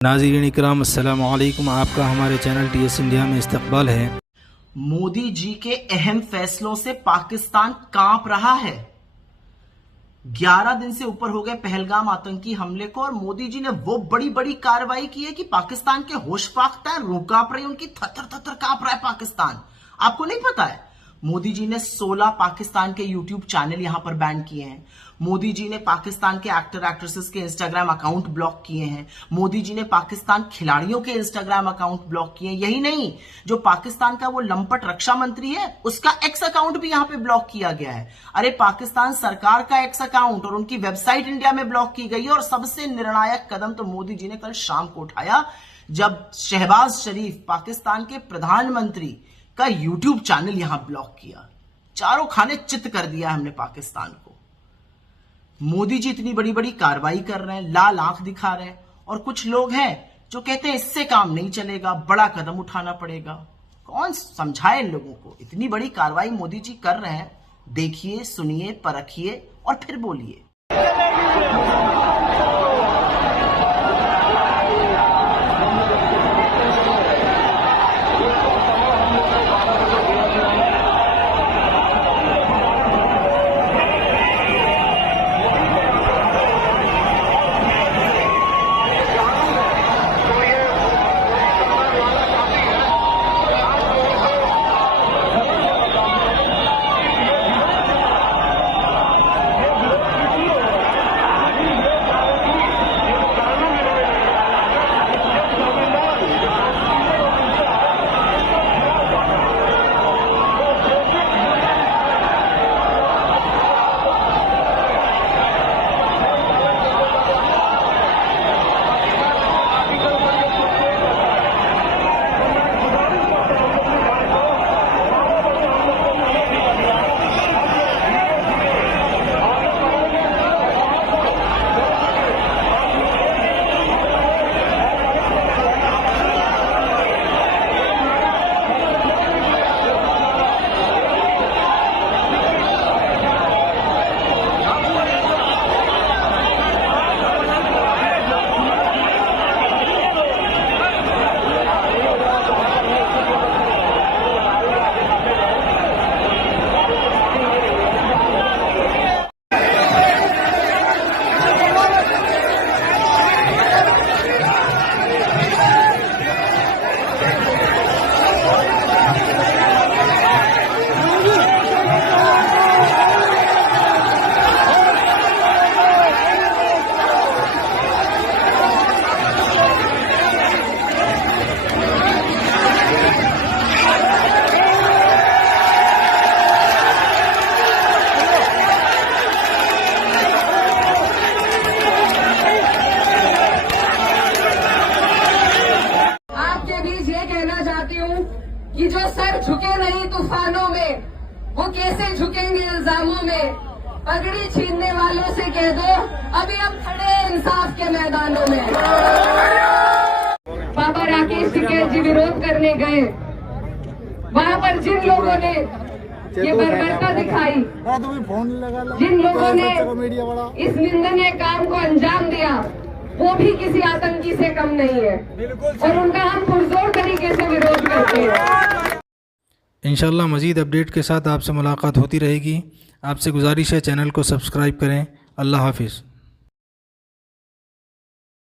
नाज़रीन इकराम अस्सलामु अलैकुम। आपका हमारे चैनल TS इंडिया में इस्तकबाल है। मोदी जी के अहम फैसलों से पाकिस्तान कांप रहा है। 11 दिन से ऊपर हो गए पहलगाम आतंकी हमले को और मोदी जी ने वो बड़ी बड़ी कार्रवाई की है कि पाकिस्तान के होश पाकता है, रूह कांप रही, उनकी थर थर थर कांप रहा है पाकिस्तान। आपको नहीं पता है, मोदी जी ने 16 पाकिस्तान के यूट्यूब चैनल यहां पर बैन किए हैं। मोदी जी ने पाकिस्तान के एक्टर एक्ट्रेसेस के इंस्टाग्राम अकाउंट ब्लॉक किए हैं। मोदी जी ने पाकिस्तान खिलाड़ियों के इंस्टाग्राम अकाउंट ब्लॉक किए हैं। यही नहीं, जो पाकिस्तान का वो लंपट रक्षा मंत्री है उसका एक्स अकाउंट भी यहां पे ब्लॉक किया गया है। अरे पाकिस्तान सरकार का एक्स अकाउंट और उनकी वेबसाइट इंडिया में ब्लॉक की गई है। और सबसे निर्णायक कदम तो मोदी जी ने कल शाम को उठाया जब शहबाज शरीफ पाकिस्तान के प्रधानमंत्री का यूट्यूब चैनल यहां ब्लॉक किया। चारों खाने चित कर दिया हमने पाकिस्तान को। मोदी जी इतनी बड़ी बड़ी कार्रवाई कर रहे हैं, लाल आंख दिखा रहे हैं, और कुछ लोग हैं जो कहते हैं इससे काम नहीं चलेगा, बड़ा कदम उठाना पड़ेगा। कौन समझाए इन लोगों को? इतनी बड़ी कार्रवाई मोदी जी कर रहे हैं, देखिए, सुनिए, परखिए और फिर बोलिए। कि जो सर झुके नहीं तूफानों में, वो कैसे झुकेंगे इल्जामों में। पगड़ी छीनने वालों से कह दो अभी हम खड़े हैं इंसाफ के मैदानों में। बाबा राकेश टिकैत जी विरोध करने गए, वहां पर जिन लोगों ने ये बर्बरता दिखाई, जिन लोगों ने इस निंदनीय काम को अंजाम दिया, वो भी किसी आतंकी से कम नहीं है और उनका हम पुरजोर तरीके से विरोध करते हैं। इंशाल्लाह मज़ीद अपडेट के साथ आपसे मुलाकात होती रहेगी। आपसे गुजारिश है चैनल को सब्सक्राइब करें। अल्लाह हाफिज़।